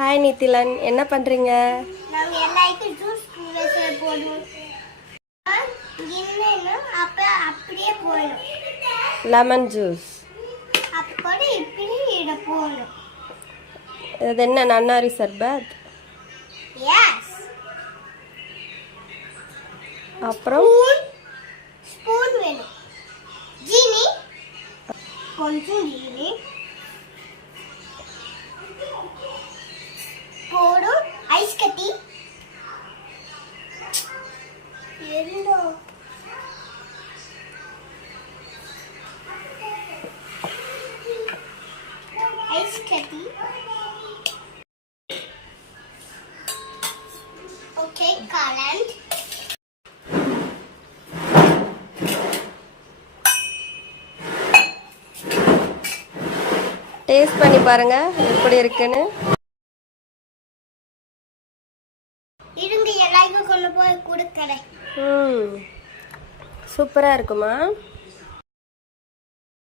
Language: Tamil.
ஹாய் நித்திலன், என்ன பண்ணுறீங்க? நாங்க எல்லாருக்கும் ஜூஸ் போடுவோம். அப்படியே போயிடும். Lemon juice. அப்படி இப்படி இட போகணும். இது என்ன நன்னாரி சர்பத்? எஸ். அப்புறம் ஸ்பூன் வேணும். ஜீனி, கொஞ்சம் ஜீனி போடும். ஐஸ் கட்டி எல்லோ ஐஸ் கட்டி. ஓகே, கலண்ட். டேஸ்ட் பண்ணி பாருங்க எப்படி இருக்குன்னு. இருங்க, எல்லாருக்கும் கொண்டு போய் கொடுக்கறேன். சூப்பராக இருக்குமா?